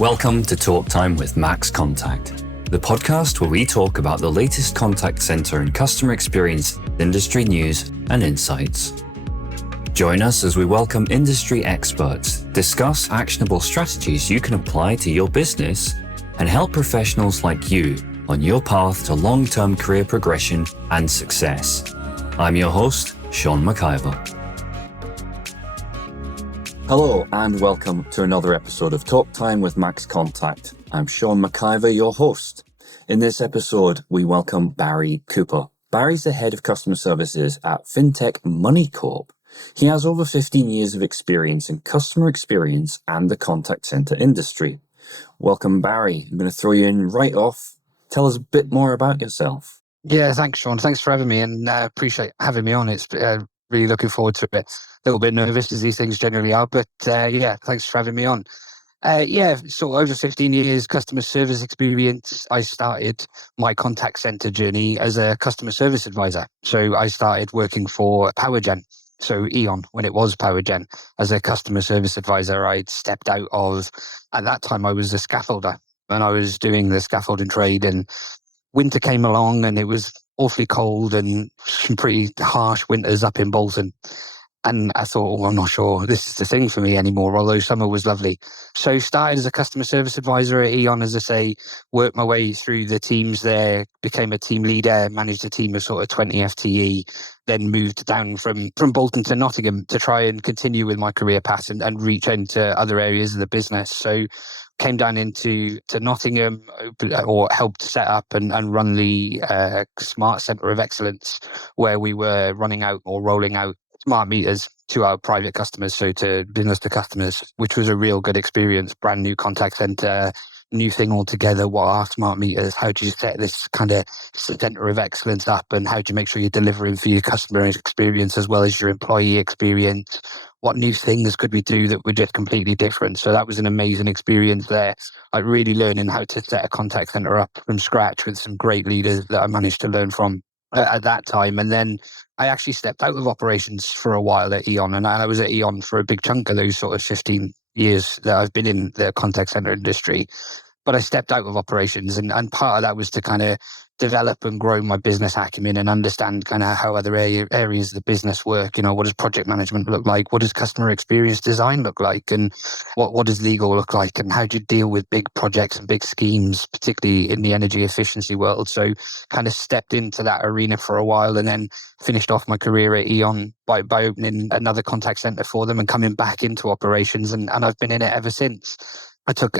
Welcome to Talk Time with Max Contact, the podcast where we talk about the latest contact center and customer experience, industry news, and insights. Join us as we welcome industry experts, discuss actionable strategies you can apply to your business, and help professionals like you on your path to long-term career progression and success. I'm your host, Sean McIver. Hello and welcome to another episode of Talk Time with Max Contact. I'm Sean McIver, your host. In this episode, we welcome Barry Cooper. Barry's the head of customer services at fintech Moneycorp. He has over 15 years of experience in customer experience and the contact center industry. Welcome, Barry. I'm going to throw you in right off. Tell us a bit more about yourself. Yeah, thanks, Sean. Thanks for having me, and appreciate having me on. It's really looking forward to it. A little bit nervous, as these things generally are, but thanks for having me on. So over 15 years customer service experience. I started my contact center journey as a customer service advisor. So I started working for PowerGen, so E.ON, when it was PowerGen, as a customer service advisor. I'd stepped out of, at that time I was a scaffolder, and I was doing the scaffolding trade, and winter came along and it was awfully cold and some pretty harsh winters up in Bolton. And I thought, I'm not sure this is the thing for me anymore, although summer was lovely. So started as a customer service advisor at E.ON, as I say, worked my way through the teams there, became a team leader, managed a team of sort of 20 FTE, then moved down from Bolton to Nottingham to try and continue with my career path and reach into other areas of the business. So came down to Nottingham, or helped set up and run the Smart Centre of Excellence, where we were rolling out smart meters to our private customers, so to business to customers, which was a real good experience. Brand new contact center, new thing altogether. What are smart meters? How do you set this kind of center of excellence up, and how do you make sure you're delivering for your customer experience as well as your employee experience? What new things could we do that were just completely different? So that was an amazing experience there. Like really learning how to set a contact center up from scratch with some great leaders that I managed to learn from at that time. And then I actually stepped out of operations for a while at E.ON, and I was at E.ON for a big chunk of those sort of 15 years that I've been in the contact center industry. But I stepped out of operations, and part of that was to kind of develop and grow my business acumen and understand kind of how other areas of the business work. You know, what does project management look like? What does customer experience design look like? And what does legal look like? And how do you deal with big projects and big schemes, particularly in the energy efficiency world? So kind of stepped into that arena for a while, and then finished off my career at E.ON by opening another contact center for them and coming back into operations. And I've been in it ever since.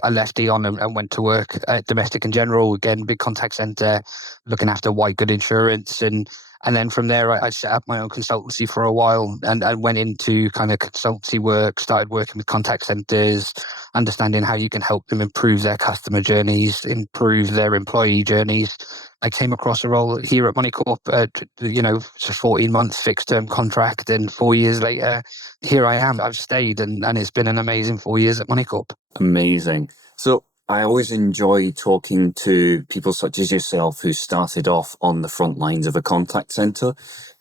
I left E.ON and went to work at Domestic and General, again, big contact centre, looking after white good insurance. And then from there, I set up my own consultancy for a while and went into kind of consultancy work, started working with contact centres, understanding how you can help them improve their customer journeys, improve their employee journeys. I came across a role here at Moneycorp, it's a 14-month fixed-term contract, and 4 years later, here I am. I've stayed, and it's been an amazing 4 years at Moneycorp. Amazing. So I always enjoy talking to people such as yourself who started off on the front lines of a contact center,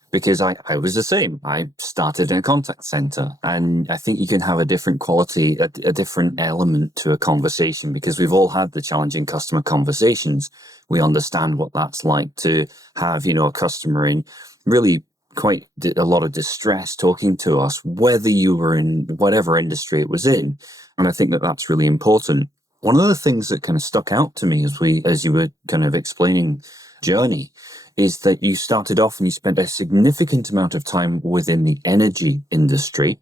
because I was the same. I started in a contact center, and I think you can have a different quality, a different element to a conversation, because we've all had the challenging customer conversations. We understand what that's like to have, a customer in really quite a lot of distress talking to us, whether you were in whatever industry it was in. And I think that that's really important. One of the things that kind of stuck out to me as you were kind of explaining journey is that you started off and you spent a significant amount of time within the energy industry,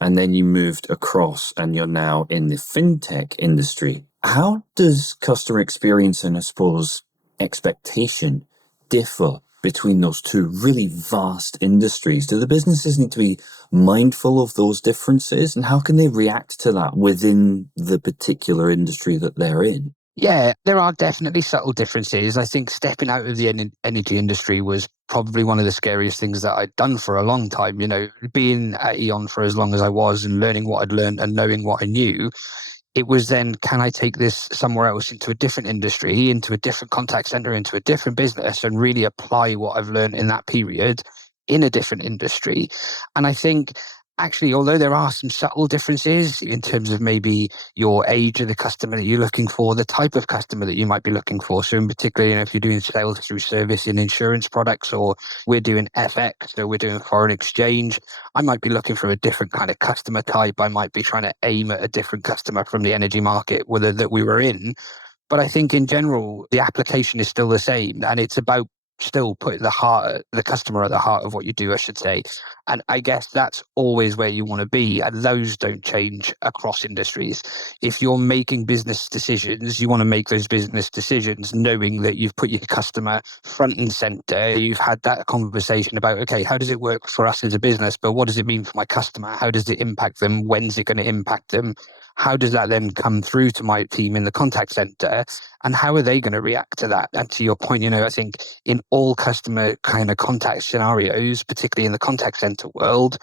and then you moved across and you're now in the fintech industry. How does customer experience and, I suppose, expectation differ between those two really vast industries? Do the businesses need to be mindful of those differences, and how can they react to that within the particular industry that they're in? Yeah, there are definitely subtle differences. I think stepping out of the energy industry was probably one of the scariest things that I'd done for a long time. Being at E.ON for as long as I was and learning what I'd learned and knowing what I knew, it was then, can I take this somewhere else, into a different industry, into a different contact center, into a different business, and really apply what I've learned in that period in a different industry? And I think Actually, although there are some subtle differences in terms of maybe your age of the customer that you're looking for, the type of customer that you might be looking for. So in particular, if you're doing sales through service in insurance products, or we're doing FX, or we're doing foreign exchange, I might be looking for a different kind of customer type. I might be trying to aim at a different customer from the energy market, whether that we were in. But I think in general, the application is still the same, and it's about still putting the customer at the heart of what you do, I should say. And I guess that's always where you want to be. And those don't change across industries. If you're making business decisions, you want to make those business decisions knowing that you've put your customer front and center. You've had that conversation about, okay, how does it work for us as a business? But what does it mean for my customer? How does it impact them? When's it going to impact them? How does that then come through to my team in the contact center? And how are they going to react to that? And to your point, I think in all customer kind of contact scenarios, particularly in the contact center world,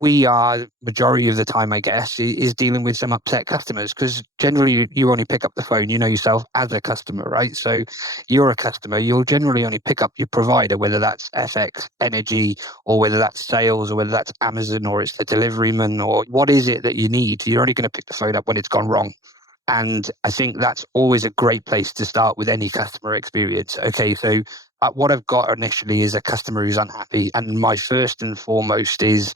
we are, majority of the time, I guess, is dealing with some upset customers, because generally you only pick up the phone, yourself as a customer, right? So you're a customer, you'll generally only pick up your provider, whether that's FX, energy, or whether that's sales, or whether that's Amazon, or it's the deliveryman, or what is it that you need? You're only going to pick the phone up when it's gone wrong. And I think that's always a great place to start with any customer experience. Okay, so what I've got initially is a customer who's unhappy. And my first and foremost is,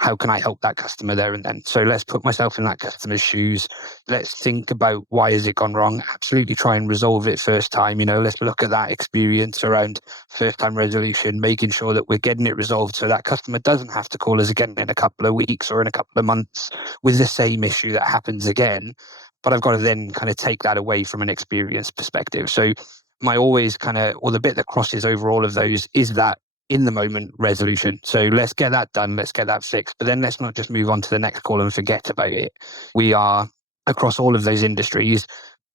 how can I help that customer there and then? So let's put myself in that customer's shoes. Let's think about, why has it gone wrong? Absolutely try and resolve it first time. Let's look at that experience around first time resolution, making sure that we're getting it resolved so that customer doesn't have to call us again in a couple of weeks or in a couple of months with the same issue that happens again. But I've got to then kind of take that away from an experience perspective. So my always or the bit that crosses over all of those is that in the moment resolution. So let's get that done. Let's get that fixed. But then let's not just move on to the next call and forget about it. We are across all of those industries.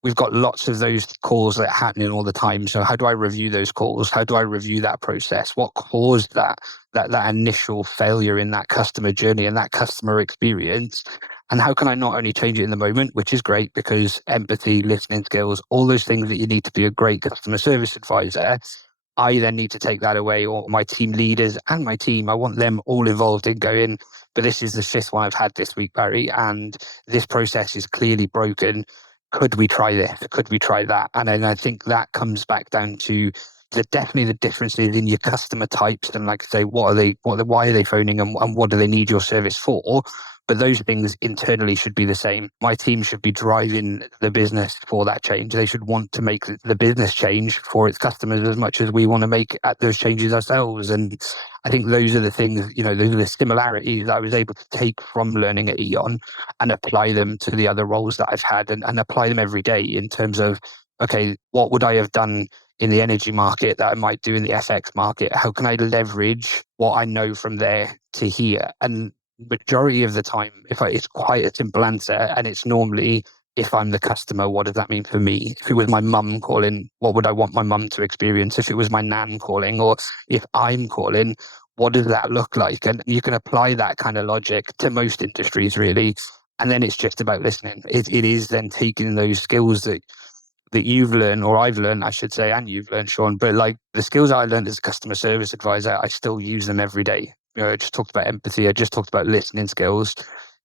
We've got lots of those calls that are happening all the time. So how do I review those calls? How do I review that process? What caused that initial failure in that customer journey and that customer experience? And how can I not only change it in the moment, which is great because empathy, listening skills, all those things that you need to be a great customer service advisor, I then need to take that away, or my team leaders and my team, I want them all involved in going, but this is the fifth one I've had this week, Barry, and this process is clearly broken. Could we try this? Could we try that? And then I think that comes back down to definitely the differences in your customer types, and like I say, why are they phoning, and what do they need your service for? But those things internally should be the same. My team should be driving the business for that change. They should want to make the business change for its customers as much as we want to make those changes ourselves. And I think those are the things, those are the similarities that I was able to take from learning at E.ON and apply them to the other roles that I've had, and apply them every day in terms of, okay, what would I have done in the energy market that I might do in the FX market? How can I leverage what I know from there to here? And majority of the time, it's quite a simple answer, and it's normally, if I'm the customer, what does that mean for me? If it was my mum calling, what would I want my mum to experience? If it was my nan calling, or if I'm calling, what does that look like? And you can apply that kind of logic to most industries, really. And then it's just about listening. It is then taking those skills that you've learned, or I've learned, I should say, and you've learned, Sean, but like the skills I learned as a customer service advisor, I still use them every day. I just talked about empathy. I just talked about listening skills.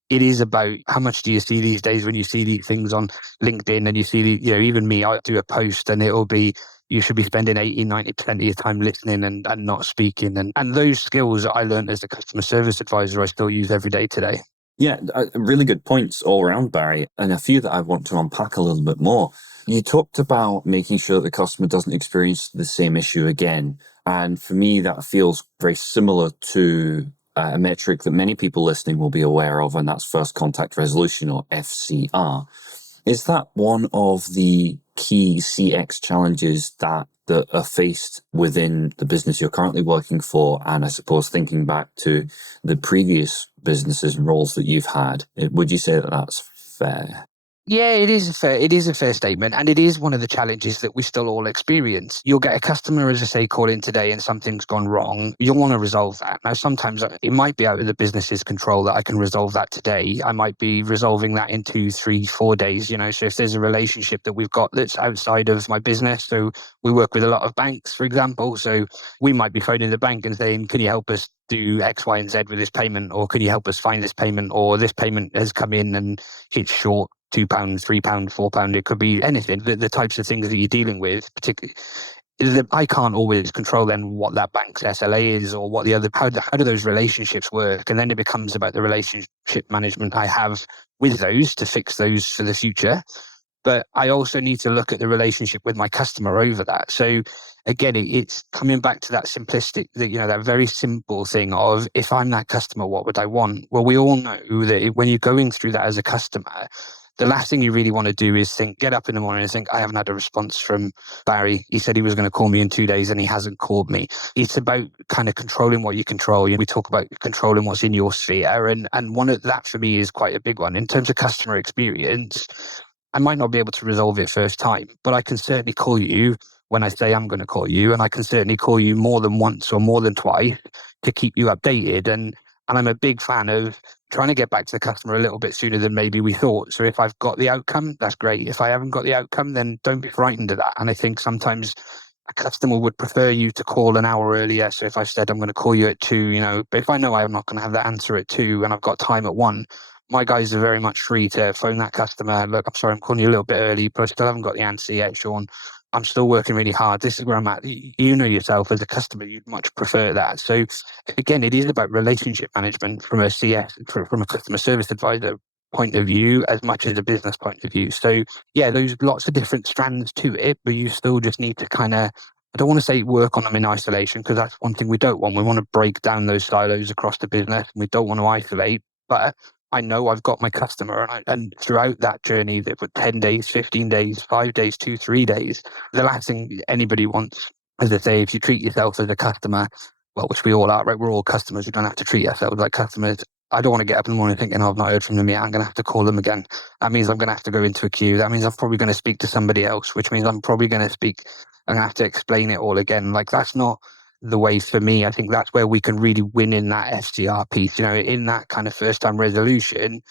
It is about, how much do you see these days when you see these things on LinkedIn, and you see, even me, I do a post and it'll be, you should be spending 80, 90% of your time listening and not speaking. And those skills that I learned as a customer service advisor, I still use every day today. Yeah, really good points all around, Barry, and a few that I want to unpack a little bit more. You talked about making sure that the customer doesn't experience the same issue again. And for me, that feels very similar to a metric that many people listening will be aware of, and that's first contact resolution, or FCR. Is that one of the key CX challenges that are faced within the business you're currently working for? And I suppose thinking back to the previous businesses and roles that you've had, would you say that that's fair? Yeah, it is a fair statement, and it is one of the challenges that we still all experience. You'll get a customer, as I say, call in today and something's gone wrong. You'll want to resolve that. Now, sometimes it might be out of the business's control that I can resolve that today. I might be resolving that in 2, 3, 4 days, So if there's a relationship that we've got that's outside of my business, so we work with a lot of banks, for example, so we might be phoning the bank and saying, can you help us do X, Y, and Z with this payment, or can you help us find this payment, or this payment has come in and it's short £2, £3, £4. It could be anything. The types of things that you're dealing with, particularly, I can't always control then what that bank's SLA is or what the other. How do those relationships work? And then it becomes about the relationship management I have with those to fix those for the future. But I also need to look at the relationship with my customer over that. So again, it's coming back to that simplistic, that very simple thing of, if I'm that customer, what would I want? Well, we all know that when you're going through that as a customer, the last thing you really want to do is get up in the morning and think, I haven't had a response from Barry. He said he was going to call me in 2 days and he hasn't called me. It's about kind of controlling what you control. We talk about controlling what's in your sphere. And one of that for me is quite a big one. In terms of customer experience, I might not be able to resolve it first time, but I can certainly call you when I say I'm going to call you. And I can certainly call you more than once or more than twice to keep you updated. And I'm a big fan of trying to get back to the customer a little bit sooner than maybe we thought. So if I've got the outcome, that's great. If I haven't got the outcome, then don't be frightened of that. And I think sometimes a customer would prefer you to call an hour earlier. So if I've said I'm going to call you at 2, but if I know I'm not going to have that answer at 2 and I've got time at 1, my guys are very much free to phone that customer. Look, I'm sorry, I'm calling you a little bit early, but I still haven't got the answer yet, Sean. I'm still working really hard. This is where I'm at. You know yourself as a customer, you'd much prefer that. So again, it is about relationship management from a CS, from a customer service advisor point of view, as much as a business point of view. So yeah, there's lots of different strands to it, but you still just need to kind of, I don't want to say work on them in isolation, because that's one thing we don't want. We want to break down those silos across the business, and we don't want to isolate. But I know I've got my customer, and throughout that journey, they put 10 days, 15 days, 5 days, 2, 3 days. The last thing anybody wants, as I say, if you treat yourself as a customer, well, which we all are, right? We're all customers. We don't have to treat ourselves like customers. I don't want to get up in the morning thinking, oh, I've not heard from them yet. I'm going to have to call them again. That means I'm going to have to go into a queue. That means I'm probably going to speak to somebody else, which means I'm probably going to I'm going to have to explain it all again. Like, that's not the way for me. I think that's where we can really win in that FCR piece. In that kind of first time resolution,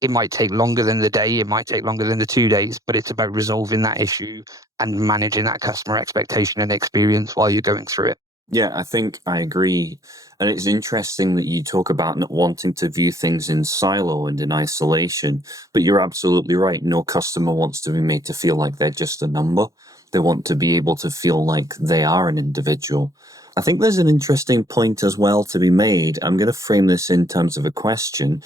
it might take longer than the day, it might take longer than the 2 days, but it's about resolving that issue and managing that customer expectation and experience while you're going through it. Yeah, I think I agree. And it's interesting that you talk about not wanting to view things in silo and in isolation, but you're absolutely right. No customer wants to be made to feel like they're just a number. They want to be able to feel like they are an individual. I think there's an interesting point as well to be made. I'm going to frame this in terms of a question.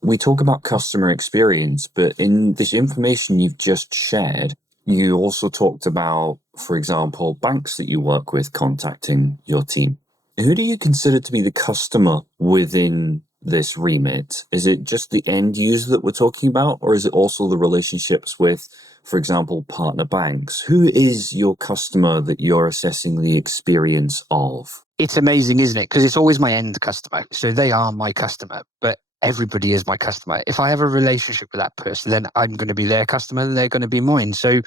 We talk about customer experience, but in this information you've just shared, you also talked about, for example, banks that you work with contacting your team. Who do you consider to be the customer within this remit? Is it just the end user that we're talking about, or is it also the relationships with, for example, partner banks? Who is your customer that you're assessing the experience of? It's amazing, isn't it? Because it's always my end customer. So they are my customer, but everybody is my customer. If I have a relationship with that person, then I'm going to be their customer and they're going to be mine. So,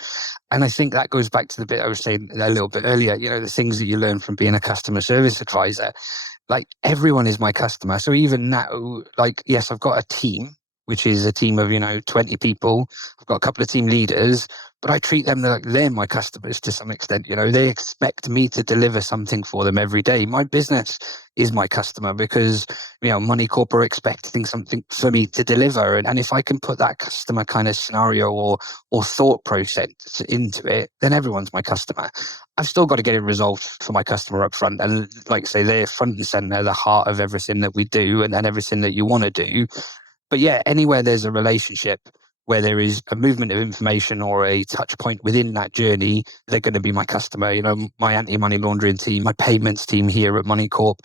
and I think that goes back to the bit I was saying a little bit earlier, the things that you learn from being a customer service advisor. Like, everyone is my customer. So even now, like, yes, I've got a team, which is a team of, 20 people. I've got a couple of team leaders, but I treat them like they're my customers to some extent. They expect me to deliver something for them every day. My business is my customer because, Moneycorp are expecting something for me to deliver. And if I can put that customer kind of scenario or thought process into it, then everyone's my customer. I've still got to get it resolved for my customer up front. And like I say, they're front and center, the heart of everything that we do and everything that you want to do. But yeah, anywhere there's a relationship where there is a movement of information or a touch point within that journey, they're going to be my customer. My anti-money laundering team, my payments team here at Moneycorp,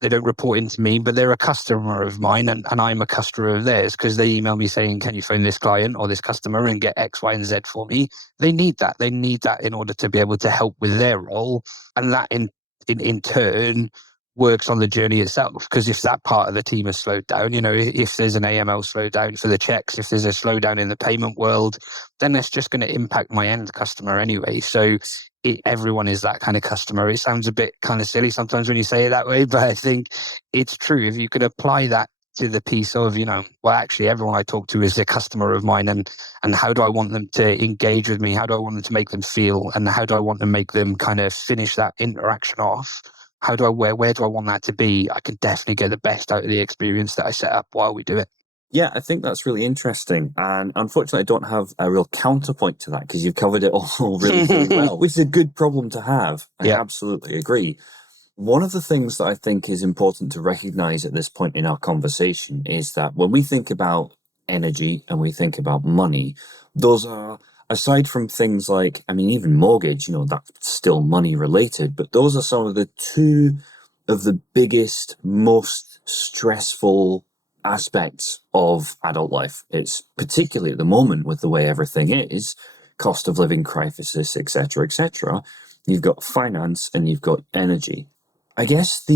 they don't report into me, but they're a customer of mine and I'm a customer of theirs because they email me saying, can you phone this client or this customer and get X, Y, and Z for me? They need that. They need that in order to be able to help with their role. And that in turn works on the journey itself. Because if that part of the team has slowed down, if there's an AML slowdown for the checks, if there's a slowdown in the payment world, then that's just going to impact my end customer anyway. So everyone is that kind of customer. It sounds a bit kind of silly sometimes when you say it that way, but I think it's true. If you could apply that to the piece of, well, actually everyone I talk to is a customer of mine, and how do I want them to engage with me? How do I want them to make them feel? And how do I want to make them kind of finish that interaction off? Where do I want that to be? I can definitely get the best out of the experience that I set up while we do it. Yeah, I think that's really interesting. And unfortunately, I don't have a real counterpoint to that because you've covered it all really, really well, which is a good problem to have. I absolutely agree. One of the things that I think is important to recognize at this point in our conversation is that when we think about energy and we think about money, those are, aside from things like, even mortgage, that's still money related, but those are some of the two of the biggest, most stressful aspects of adult life. It's particularly at the moment with the way everything is, cost of living crisis, etc., etc. You've got finance and you've got energy. I guess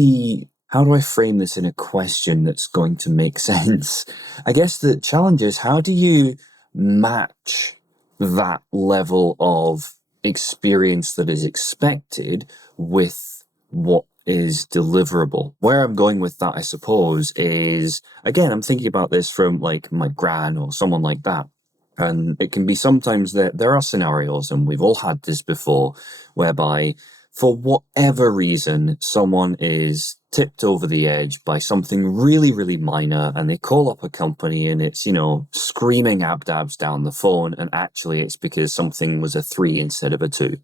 how do I frame this in a question that's going to make sense? I guess the challenge is, how do you match that level of experience that is expected with what is deliverable? Where I'm going with that, I suppose, is, again, I'm thinking about this from like my gran or someone like that. And it can be sometimes that there are scenarios, and we've all had this before, whereby for whatever reason, someone is tipped over the edge by something really, really minor, and they call up a company and it's, screaming abdabs down the phone, and actually it's because something was a 3 instead of a 2.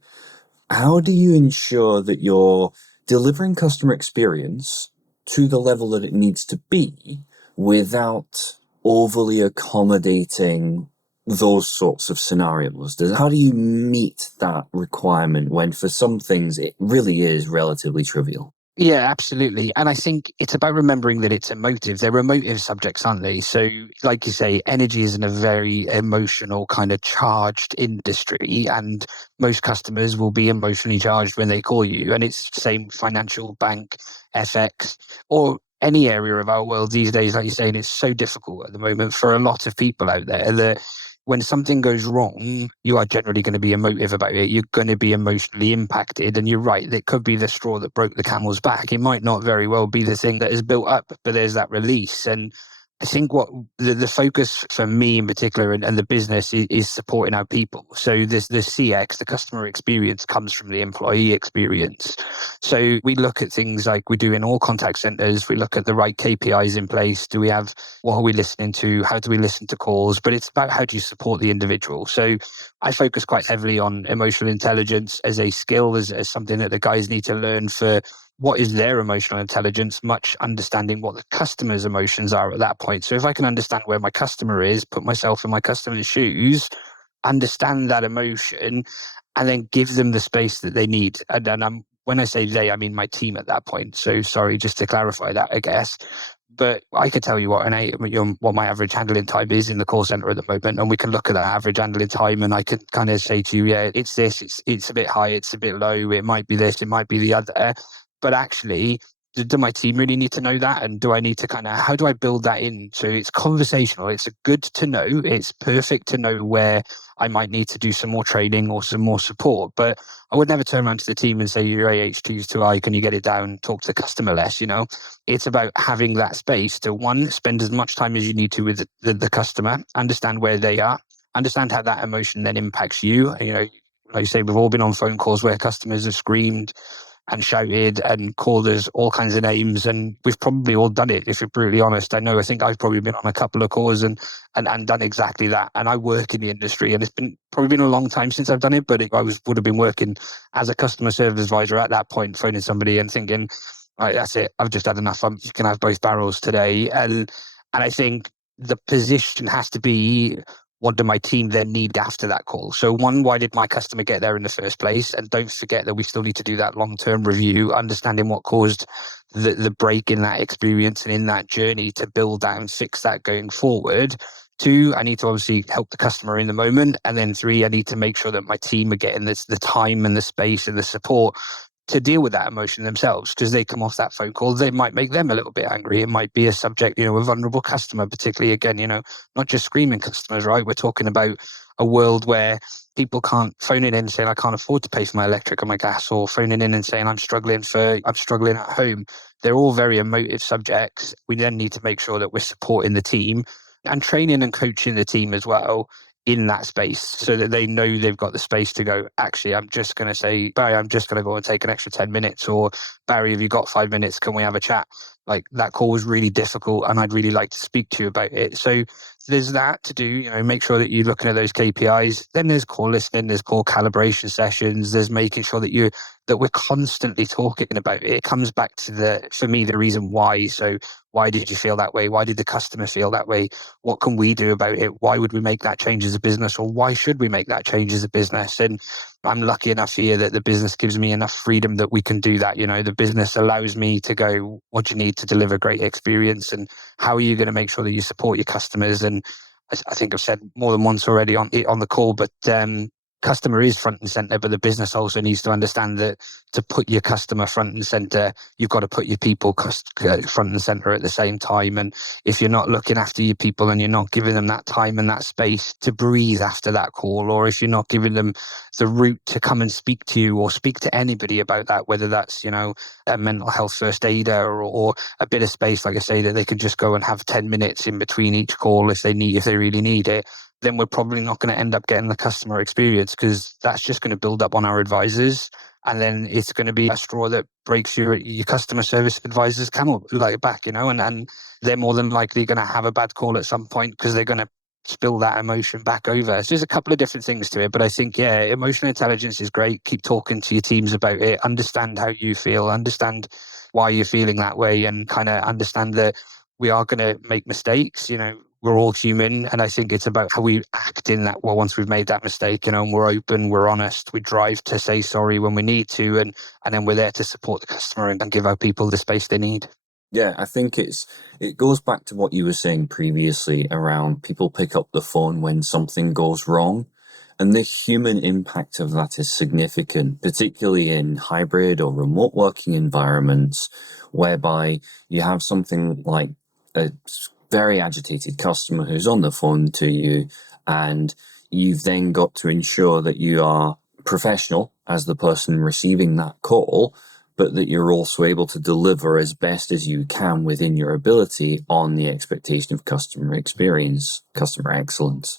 How do you ensure that you're delivering customer experience to the level that it needs to be without overly accommodating those sorts of scenarios? How do you meet that requirement when for some things it really is relatively trivial? Yeah, absolutely. And I think it's about remembering that it's emotive. They're emotive subjects, aren't they? So, like you say, energy is in a very emotional, kind of charged industry, and most customers will be emotionally charged when they call you. And it's the same financial, bank, FX, or any area of our world these days. Like you're saying, it's so difficult at the moment for a lot of people out there that when something goes wrong, you are generally going to be emotive about it. You're going to be emotionally impacted. And you're right, it could be the straw that broke the camel's back. It might not very well be the thing that is built up, but there's that release. And I think what the focus for me in particular and the business is supporting our people. So the CX, the customer experience, comes from the employee experience. So we look at things like we do in all contact centers. We look at the right KPIs in place. What are we listening to? How do we listen to calls? But it's about how do you support the individual. So I focus quite heavily on emotional intelligence as a skill, as something that the guys need to learn for what is their emotional intelligence, much understanding what the customer's emotions are at that point. So if I can understand where my customer is, put myself in my customer's shoes, understand that emotion, and then give them the space that they need. And when I say they, I mean my team at that point. So sorry, just to clarify that, I guess. But I could tell you what my average handling time is in the call center at the moment, and we can look at that average handling time, and I could kind of say to you, yeah, it's this, it's a bit high, it's a bit low, it might be this, it might be the other. But actually, do my team really need to know that? And do I need to how do I build that in? So it's conversational. It's good to know. It's perfect to know where I might need to do some more training or some more support. But I would never turn around to the team and say, your AHT is too high. Can you get it down? Talk to the customer less, It's about having that space to, one, spend as much time as you need to with the customer, understand where they are, understand how that emotion then impacts you. Like you say, we've all been on phone calls where customers have screamed and shouted and called us all kinds of names, and we've probably all done it, if you're brutally honest. I think I've probably been on a couple of calls and done exactly that. And I work in the industry, and it's probably been a long time since I've done it, but would have been working as a customer service advisor at that point, phoning somebody and thinking, right, that's it, I've just had enough, you can have both barrels today. And I think the position has to be, what do my team then need after that call? So one, why did my customer get there in the first place? And don't forget that we still need to do that long-term review, understanding what caused the break in that experience and in that journey to build that and fix that going forward. 2, I need to obviously help the customer in the moment. And then 3, I need to make sure that my team are getting the time and the space and the support to deal with that emotion themselves, because they come off that phone call, they might make them a little bit angry. It might be a subject, a vulnerable customer, particularly, again, not just screaming customers, right? We're talking about a world where people can't phone it in saying, I can't afford to pay for my electric or my gas, or phoning in and saying, I'm struggling at home. They're all very emotive subjects. We then need to make sure that we're supporting the team and training and coaching the team as well in that space, so that they know they've got the space to go, actually, I'm just going to say, Barry, I'm just going to go and take an extra 10 minutes, or Barry, have you got 5 minutes? Can we have a chat? Like, that call was really difficult and I'd really like to speak to you about it. So there's that to do, make sure that you're looking at those KPIs. Then there's call listening, there's call calibration sessions, there's making sure that we're constantly talking about it. It comes back to for me, the reason why. So why did you feel that way? Why did the customer feel that way? What can we do about it? Why would we make that change as a business, or why should we make that change as a business? And I'm lucky enough here that the business gives me enough freedom that we can do that. The business allows me to go, what do you need to deliver a great experience? And how are you going to make sure that you support your customers? And I think I've said more than once already on the call, but customer is front and center, but the business also needs to understand that to put your customer front and center, you've got to put your people front and center at the same time. And if you're not looking after your people and you're not giving them that time and that space to breathe after that call, or if you're not giving them the route to come and speak to you or speak to anybody about that, whether that's, a mental health first aider or a bit of space, like I say, that they can just go and have 10 minutes in between each call if they really need it, then we're probably not going to end up getting the customer experience, because that's just going to build up on our advisors. And then it's going to be a straw that breaks your customer service advisors' camel back, and they're more than likely going to have a bad call at some point, because they're going to spill that emotion back over. So there's a couple of different things to it, but I think, emotional intelligence is great. Keep talking to your teams about it. Understand how you feel, understand why you're feeling that way, and kind of understand that we are going to make mistakes. We're all human, and I think it's about how we act in that. Well, once we've made that mistake, and we're open, we're honest, we drive to say sorry when we need to, and then we're there to support the customer and give our people the space they need. Yeah, I think it goes back to what you were saying previously around people pick up the phone when something goes wrong. And the human impact of that is significant, particularly in hybrid or remote working environments, whereby you have something like a very agitated customer who's on the phone to you, and you've then got to ensure that you are professional as the person receiving that call, but that you're also able to deliver as best as you can within your ability on the expectation of customer experience, customer excellence.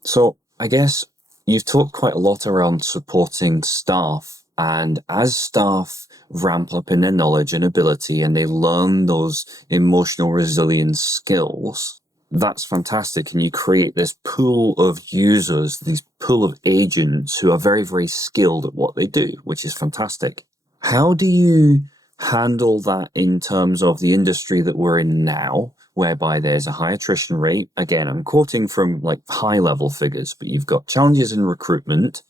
So I guess you've talked quite a lot around supporting staff, and as staff ramp up in their knowledge and ability and they learn those emotional resilience skills, that's fantastic. And you create this pool of users, this pool of agents who are very, very skilled at what they do, which is fantastic. How do you handle that in terms of the industry that we're in now, whereby there's a high attrition rate? Again, I'm quoting from high level figures, but you've got challenges in recruitment,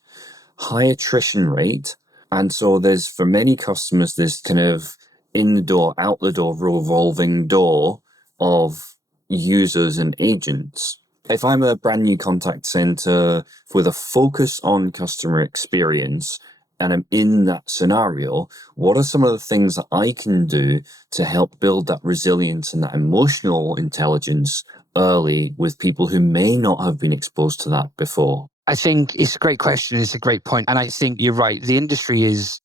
high attrition rate. And so there's, for many customers, this kind of in the door, out the door, revolving door of users and agents. If I'm a brand new contact center with a focus on customer experience, and I'm in that scenario, what are some of the things that I can do to help build that resilience and that emotional intelligence early with people who may not have been exposed to that before? I think it's a great question. It's a great point. And I think you're right. The industry is,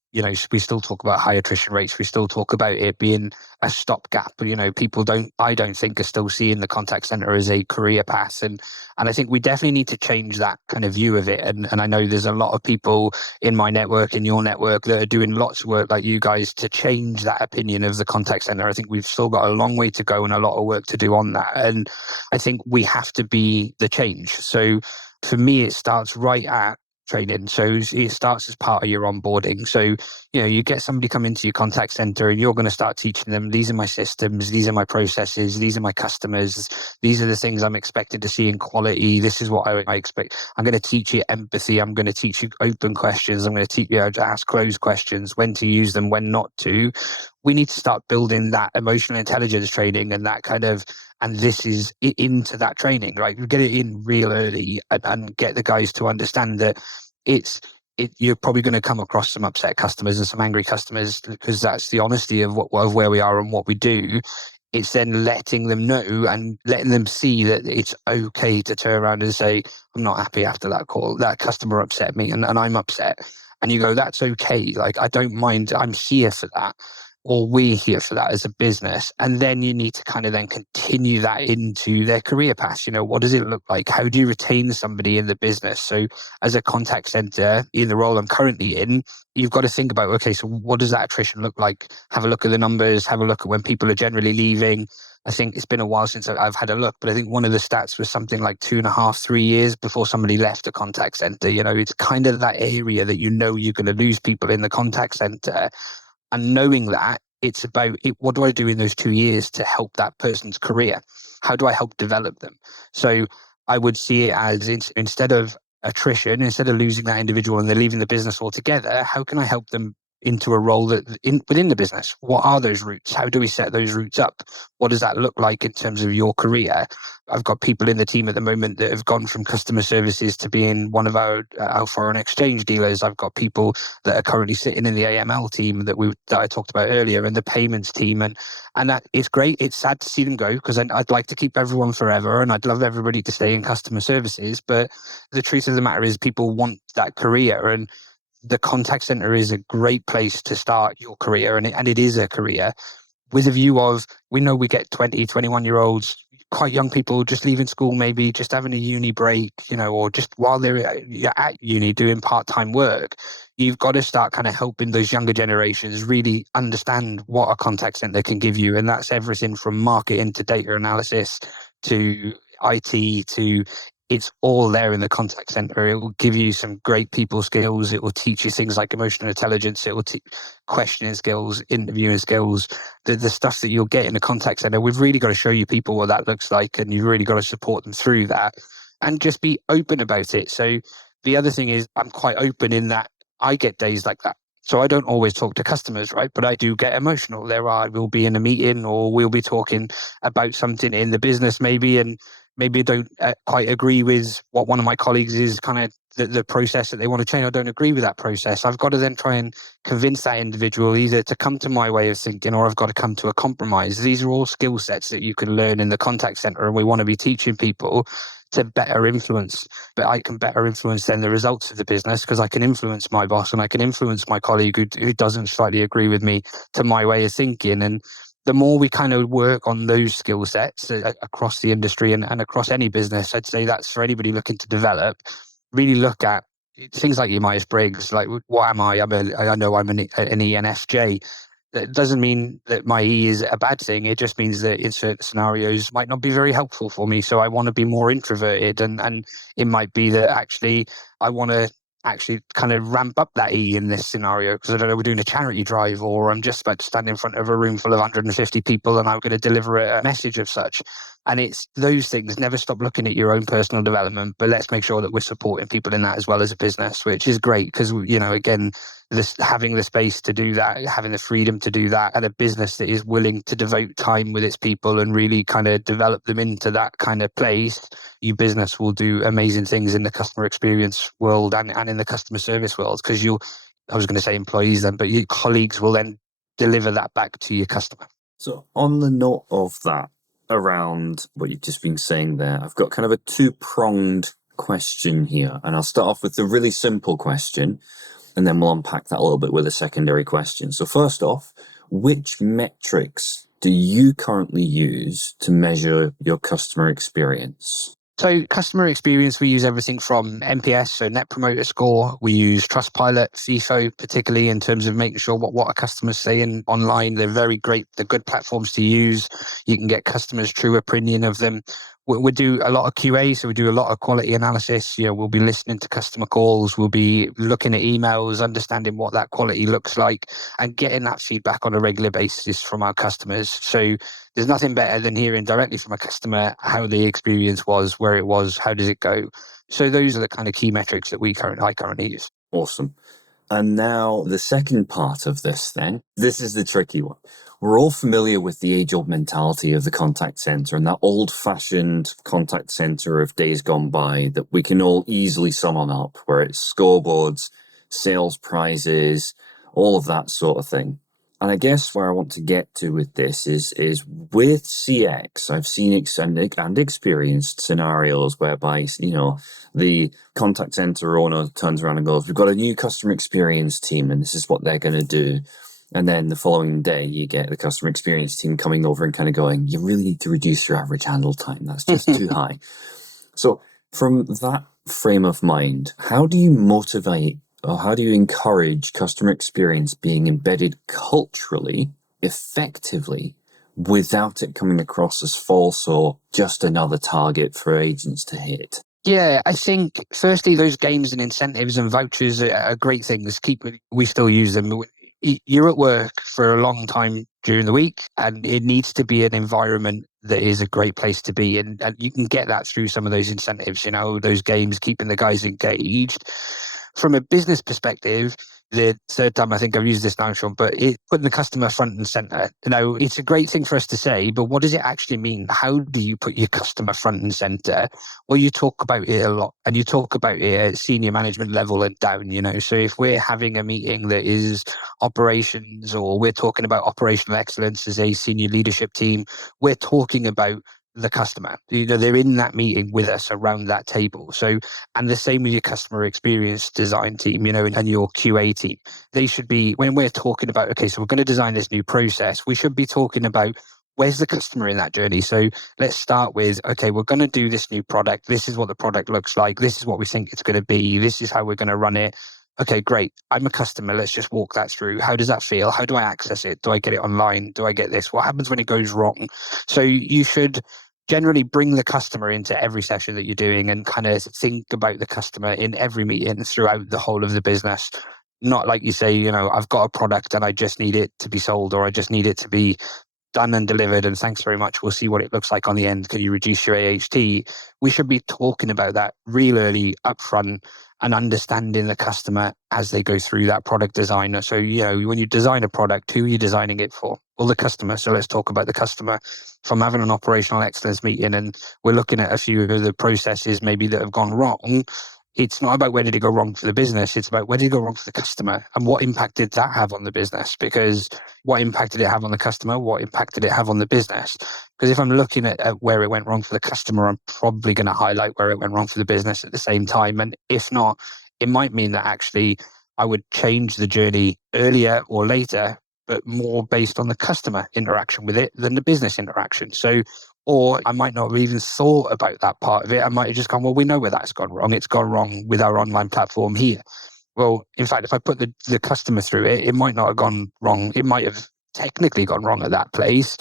we still talk about high attrition rates. We still talk about it being a stopgap. People I don't think are still seeing the contact center as a career path. And I think we definitely need to change that kind of view of it. And I know there's a lot of people in my network, in your network, that are doing lots of work like you guys to change that opinion of the contact center. I think we've still got a long way to go and a lot of work to do on that. And I think we have to be the change. So for me, it starts right at training. So it starts as part of your onboarding. So, you get somebody come into your contact center and you're going to start teaching them, these are my systems, these are my processes, these are my customers, these are the things I'm expected to see in quality. This is what I expect. I'm going to teach you empathy. I'm going to teach you open questions. I'm going to teach you how to ask closed questions, when to use them, when not to. We need to start building that emotional intelligence training and that kind of, and this is into that training, right? You get it in real early and get the guys to understand that you're probably going to come across some upset customers and some angry customers, because that's the honesty of of where we are and what we do. It's then letting them know and letting them see that it's okay to turn around and say, I'm not happy after that call. That customer upset me and I'm upset. And you go, that's okay. Like, I don't mind. I'm here for that. Or we're here for that as a business. And then you need to kind of then continue that into their career path. What does it look like? How do you retain somebody in the business? So as a contact center in the role I'm currently in, you've got to think about, okay, so what does that attrition look like? Have a look at the numbers, have a look at when people are generally leaving. I think it's been a while since I've had a look, but I think one of the stats was something like 2.5, 3 years before somebody left a contact center. It's kind of that area that you're going to lose people in the contact center. And knowing that, it's about what do I do in those 2 years to help that person's career? How do I help develop them? So I would see it as instead of attrition, instead of losing that individual and they're leaving the business altogether, how can I help them into a role within the business? What are those routes? How do we set those routes up? What does that look like in terms of your career? I've got people in the team at the moment that have gone from customer services to being one of our foreign exchange dealers. I've got people that are currently sitting in the AML team that I talked about earlier, and the payments team, and that it's great. It's sad to see them go, because I'd like to keep everyone forever, and I'd love everybody to stay in customer services. But the truth of the matter is, people want that career, and the contact center is a great place to start your career, and it is a career with a view of, we know we get 20, 21-year-olds, quite young people just leaving school, maybe just having a uni break, or just while they're at uni doing part-time work. You've got to start kind of helping those younger generations really understand what a contact center can give you. And that's everything from marketing to data analysis to IT to it's all there in the contact center. It will give you some great people skills. It will teach you things like emotional intelligence. It will teach questioning skills, interviewing skills, the stuff that you'll get in a contact center. We've really got to show you people what that looks like, and you've really got to support them through that and just be open about it. So the other thing is, I'm quite open in that I get days like that. So I don't always talk to customers, right? But I do get emotional. We'll be in a meeting, or we'll be talking about something in the business maybe, and maybe don't quite agree with what one of my colleagues is kind of the process that they want to change. I don't agree with that process. I've got to then try and convince that individual either to come to my way of thinking, or I've got to come to a compromise. These are all skill sets that you can learn in the contact center, and we want to be teaching people to better influence. But I can better influence then the results of the business, because I can influence my boss and I can influence my colleague who doesn't slightly agree with me to my way of thinking. And the more we kind of work on those skill sets across the industry and across any business, I'd say that's for anybody looking to develop, really look at things like your Myers-Briggs, like, what am I? I know I'm an ENFJ. That doesn't mean that my E is a bad thing. It just means that in certain scenarios might not be very helpful for me. So I want to be more introverted, and it might be that actually I want to actually kind of ramp up that E in this scenario, because I don't know, we're doing a charity drive, or I'm just about to stand in front of a room full of 150 people and I'm going to deliver a message of such. And it's those things. Never stop looking at your own personal development, but let's make sure that we're supporting people in that as well as a business, which is great, because, again, having the space to do that, having the freedom to do that, and a business that is willing to devote time with its people and really kind of develop them into that kind of place, your business will do amazing things in the customer experience world and in the customer service world, because I was going to say employees then, but your colleagues will then deliver that back to your customer. So on the note of that, around what you've just been saying there, I've got kind of a two-pronged question here, and I'll start off with the really simple question, and then we'll unpack that a little bit with a secondary question. So first off, which metrics do you currently use to measure your customer experience? So customer experience, we use everything from NPS, so Net Promoter Score. We use Trustpilot, FIFO, particularly in terms of making sure what our customers saying online. They're very great. They're good platforms to use. You can get customers' true opinion of them. We do a lot of QA, so we do a lot of quality analysis. We'll be listening to customer calls. We'll be looking at emails, understanding what that quality looks like, and getting that feedback on a regular basis from our customers. So there's nothing better than hearing directly from a customer how the experience was, where it was, how does it go. So those are the kind of key metrics that I currently use. Awesome. And now the second part of this then, this is the tricky one. We're all familiar with the age-old mentality of the contact center and that old-fashioned contact center of days gone by that we can all easily sum up, where it's scoreboards, sales prizes, all of that sort of thing. And I guess where I want to get to with this is with CX, I've seen and experienced scenarios whereby, the contact center owner turns around and goes, we've got a new customer experience team and this is what they're going to do. And then the following day, you get the customer experience team coming over and kind of going, you really need to reduce your average handle time. That's just too high. So from that frame of mind, how do you motivate or how do you encourage customer experience being embedded culturally, effectively, without it coming across as false or just another target for agents to hit? Yeah, I think firstly, those games and incentives and vouchers are great things. We still use them. You're at work for a long time during the week, and it needs to be an environment that is a great place to be. And you can get that through some of those incentives, those games, keeping the guys engaged. From a business perspective, the third time I think I've used this now, Sean, but putting the customer front and center. It's a great thing for us to say, but what does it actually mean? How do you put your customer front and center? Well, you talk about it a lot, and you talk about it at senior management level and down, So if we're having a meeting that is operations, or we're talking about operational excellence as a senior leadership team, we're talking about the customer. They're in that meeting with us around that table. So, and the same with your customer experience design team, and your QA team. They should be, when we're talking about, okay, so we're going to design this new process, we should be talking about where's the customer in that journey. So let's start with, okay, we're going to do this new product. This is what the product looks like. This is what we think it's going to be. This is how we're going to run it. Okay, great. I'm a customer. Let's just walk that through. How does that feel? How do I access it? Do I get it online? Do I get this? What happens when it goes wrong? So you should generally bring the customer into every session that you're doing and kind of think about the customer in every meeting throughout the whole of the business. Not like you say, I've got a product and I just need it to be sold, or I just need it to be done and delivered, and thanks very much. We'll see what it looks like on the end. Can you reduce your AHT? We should be talking about that real early upfront and understanding the customer as they go through that product design. So, when you design a product, who are you designing it for? Well, the customer. So let's talk about the customer. From having an operational excellence meeting and we're looking at a few of the processes maybe that have gone wrong, it's not about where did it go wrong for the business. It's about where did it go wrong for the customer and what impact did that have on the business? Because what impact did it have on the customer? What impact did it have on the business? Because if I'm looking at where it went wrong for the customer, I'm probably going to highlight where it went wrong for the business at the same time. And if not, it might mean that actually I would change the journey earlier or later, but more based on the customer interaction with it than the business interaction. So, or I might not have even thought about that part of it. I might have just gone, well, we know where that's gone wrong. It's gone wrong with our online platform here. Well, in fact, if I put the customer through it, it might not have gone wrong. It might have technically gone wrong at that place.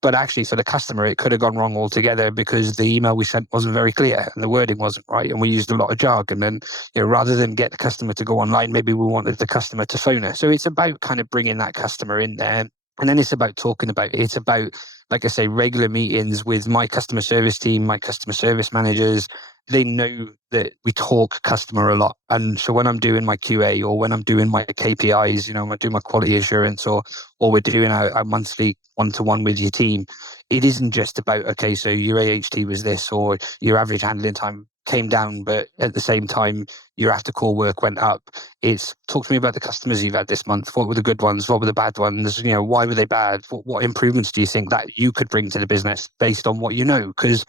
But actually, for the customer, it could have gone wrong altogether because the email we sent wasn't very clear and the wording wasn't right. And we used a lot of jargon. And rather than get the customer to go online, maybe we wanted the customer to phone us. So it's about kind of bringing that customer in there. And then it's about talking about it. It's about, like I say, regular meetings with my customer service team, my customer service managers. They know that we talk customer a lot. And so when I'm doing my QA or when I'm doing my KPIs, I'm doing my quality assurance or we're doing our monthly one-to-one with your team, it isn't just about, okay, so your AHT was this or your average handling time came down, but at the same time, your after-call work went up. It's talk to me about the customers you've had this month. What were the good ones? What were the bad ones? Why were they bad? What improvements do you think that you could bring to the business based on what you know? Because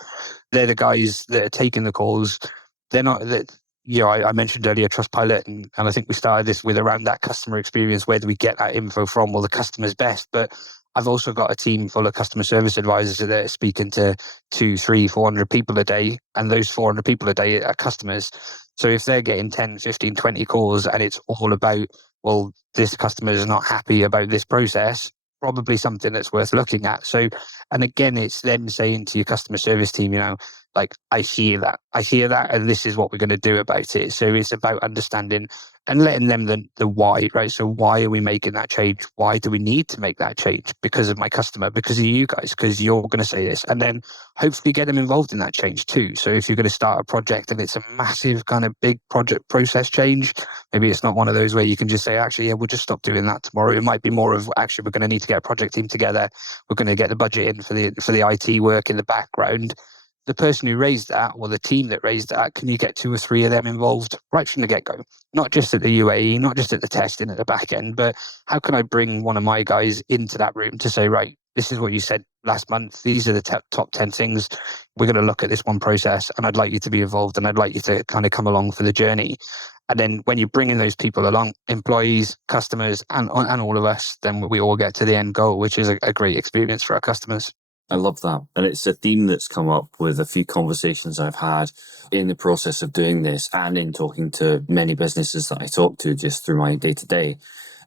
they're the guys that are taking the calls. They're not that. I mentioned earlier Trustpilot, and I think we started this with around that customer experience. Where do we get that info from? Well, the customer's best, but I've also got a team full of customer service advisors that are speaking to 200, 300, 400 people a day, and those 400 people a day are customers. So if they're getting 10, 15, 20 calls and it's all about, well, this customer is not happy about this process, probably something that's worth looking at. So, and again, it's then saying to your customer service team, I hear that, and this is what we're going to do about it. So it's about understanding and letting them the why, right? So why are we making that change? Why do we need to make that change? Because of my customer, because of you guys, because you're going to say this, and then hopefully get them involved in that change too. So if you're going to start a project and it's a massive kind of big project process change, maybe it's not one of those where you can just say, actually, yeah, we'll just stop doing that tomorrow. It might be more of, actually, we're going to need to get a project team together. We're going to get the budget in for the IT work in the background. the person who raised that, or the team that raised that, can you get 2 or 3 of them involved right from the get-go? Not just at the UAE, not just at the testing at the back end, but how can I bring one of my guys into that room to say, right, this is what you said last month. These are the top 10 things. We're going to look at this one process, and I'd like you to be involved, and I'd like you to kind of come along for the journey. And then when you bring in those people along, employees, customers, and all of us, then we all get to the end goal, which is a great experience for our customers. I love that. And it's a theme that's come up with a few conversations I've had in the process of doing this and in talking to many businesses that I talk to just through my day-to-day.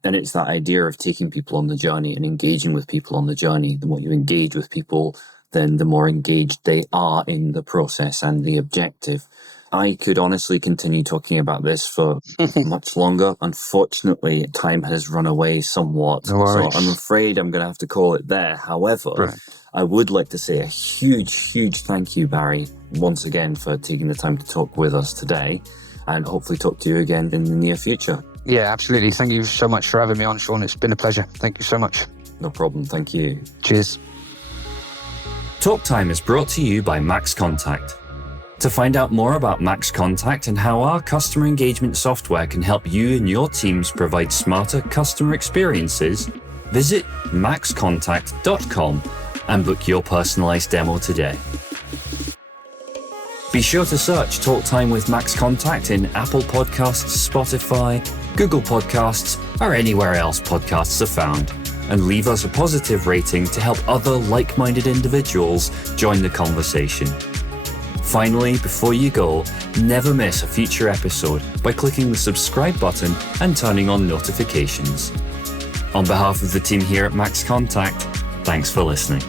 And it's that idea of taking people on the journey and engaging with people on the journey. The more you engage with people, then the more engaged they are in the process and the objective. I could honestly continue talking about this for much longer. Unfortunately, time has run away somewhat. No worries. So I'm afraid I'm going to have to call it there. However, I would like to say a huge, huge thank you, Barry, once again for taking the time to talk with us today, and hopefully talk to you again in the near future. Yeah, absolutely. Thank you so much for having me on, Sean. It's been a pleasure. Thank you so much. No problem. Thank you. Cheers. Talk Time is brought to you by Max Contact. To find out more about Max Contact and how our customer engagement software can help you and your teams provide smarter customer experiences, visit maxcontact.com and book your personalized demo today. Be sure to search Talk Time with Max Contact in Apple Podcasts, Spotify, Google Podcasts, or anywhere else podcasts are found, and leave us a positive rating to help other like-minded individuals join the conversation. Finally, before you go, never miss a future episode by clicking the subscribe button and turning on notifications. On behalf of the team here at Max Contact, thanks for listening.